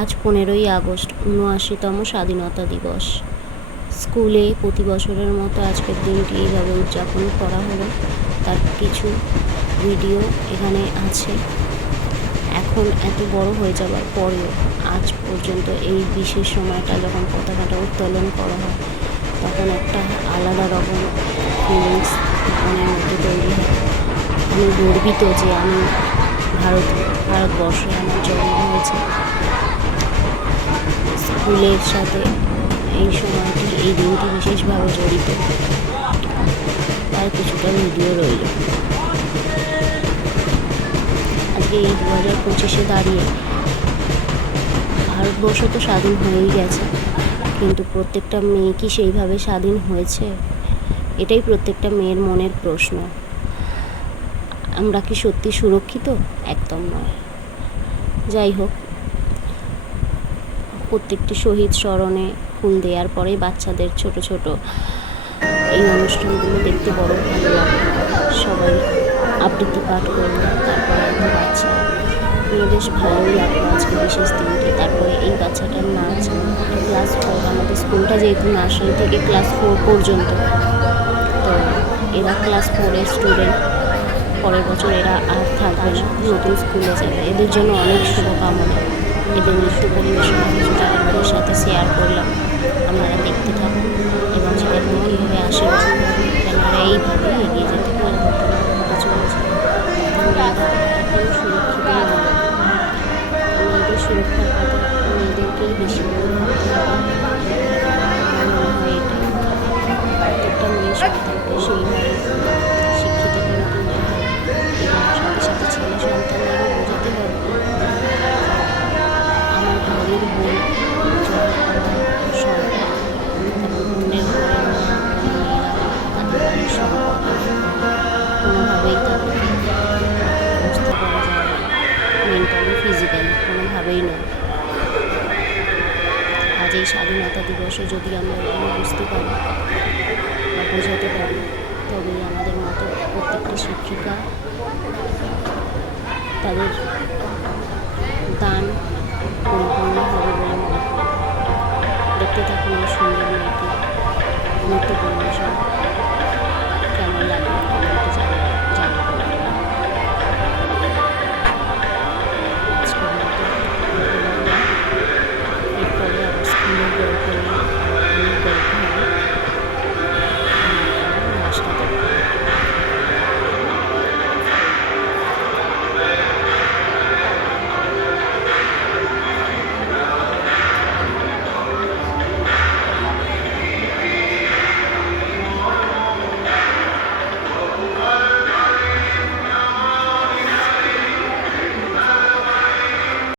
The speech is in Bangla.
আজ 15ই আগস্ট, ৭৯তম স্বাধীনতা দিবস। স্কুলে প্রতি বছরের মতো আজকের দিনটি এইভাবে উদযাপন করা হলো। তার কিছু ভিডিও এখানে আছে। এখন এত বড় হয়ে যাওয়ার পরেও আজ পর্যন্ত এই বিশেষ সময়টা যখন পতাকাটা উত্তোলন করা হয়, তখন একটা আলাদা রকম ফিলিংস মনের মধ্যে তৈরি হয়। আমি গর্বিত যে আমি ভারতবর্ষে আমার জন্ম হয়েছে। স্কুলের সাথে এই সময়টি, এই দিনটি বিশেষভাবে জড়িত। তার কিছুটা ভিডিও রইল। আজকে এই 2025-এ দাঁড়িয়ে ভারতবর্ষ তো স্বাধীন হয়েই গেছে, কিন্তু প্রত্যেকটা মেয়ে কি সেইভাবে স্বাধীন হয়েছে? এটাই প্রত্যেকটা মেয়ের মনের প্রশ্ন। আমরা কি সত্যি সুরক্ষিত? একদম নয়। যাই হোক, প্রত্যেকটি শহীদ স্মরণে ফুল দেওয়ার পরে বাচ্চাদের ছোট ছোট এই অনুষ্ঠানগুলো দেখতে বড় ভালো লাগে। সবাই আবৃত্তি পাঠ করলো, তারপরে একটা বাচ্চা নিয়ে বেশ ভালোই লাগলো আজকে বিশেষ দিনটি। তারপরে এই বাচ্চাটার নাচ ক্লাস 4, আমাদের স্কুলটা যেহেতু নার্সারি থেকে ক্লাস 4 পর্যন্ত, তো এরা ক্লাস 4-এর স্টুডেন্ট। পরের বছর এরা আর থাকবে না, নতুন স্কুলে যাবে। এদের জন্য অনেক শুভকামনা। এদের নৃত্য পরিবেশনা কিছুটা আপনাদের সাথে শেয়ার করলাম। আপনারা দেখতে থাকুন এবং সেটা কীভাবে আশীর্বাদ করুন, আপনারা এইভাবে এগিয়ে যেতে পরিবর্তন হতে চলেছে। এখনও সুরক্ষিত নয়। মেয়েদের সুরক্ষার কথা মেয়েদেরকেই বেশি করে ভাবতে হবে। আমার মনে হয় এটাই প্রত্যেকটা মেয়ে সন্তানকে সেইভাবে শিক্ষিত করে তুলতে হবে এবং সাথে সাথে ছেলে সন্তানেরও বোঝাতে হবে আমার ঘরের বোন সন্তান এবং অন্যের ঘরের মেয়েরা তাদের বাড়ির সম্পদ। কোনোভাবেই তাদেরকে অবস্থা করা যায় না, মেন্টালি ফিজিক্যালি কোনোভাবেই নয়। আজ এই স্বাধীনতা দিবসে যদি আমরা এগুলো বুঝতে পারি বা বোঝাতে পারি, তবেই আমাদের মতো প্রত্যেকটি শিক্ষিকা তাদের দান পরিপূর্ণ হবে বলে মনে করি। দেখতে থাকুন এই সুন্দর মেয়েটি নৃত্য